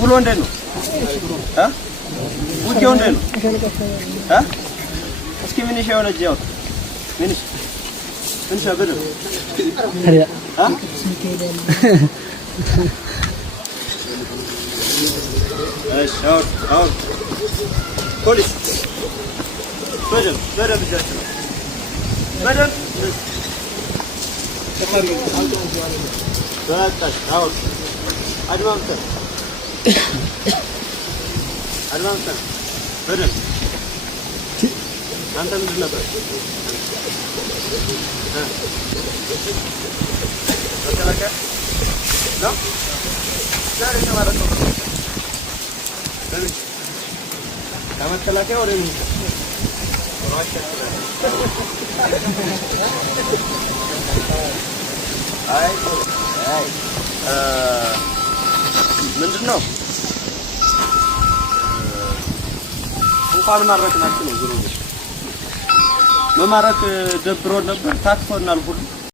ውሎ እንዴት ነው? ውጊያው እንዴት ነው? እስኪ ምን ይሻው ለጅ ያው ምን ሻበደ ፖሊስ በደም ይዛችሁ በደም በቃሽ አውር አድማምተ በደም አንተ ምንድን ነበር መከላከያ ነው ዛሬ ነው ማለት ነው ከመከላከያ ወደ ምን አይ ምንድነው እንኳን ማረክናችሁ ነው ዙሩ መማረክ ደብሮ ነበር ታክቶናል ሁሉ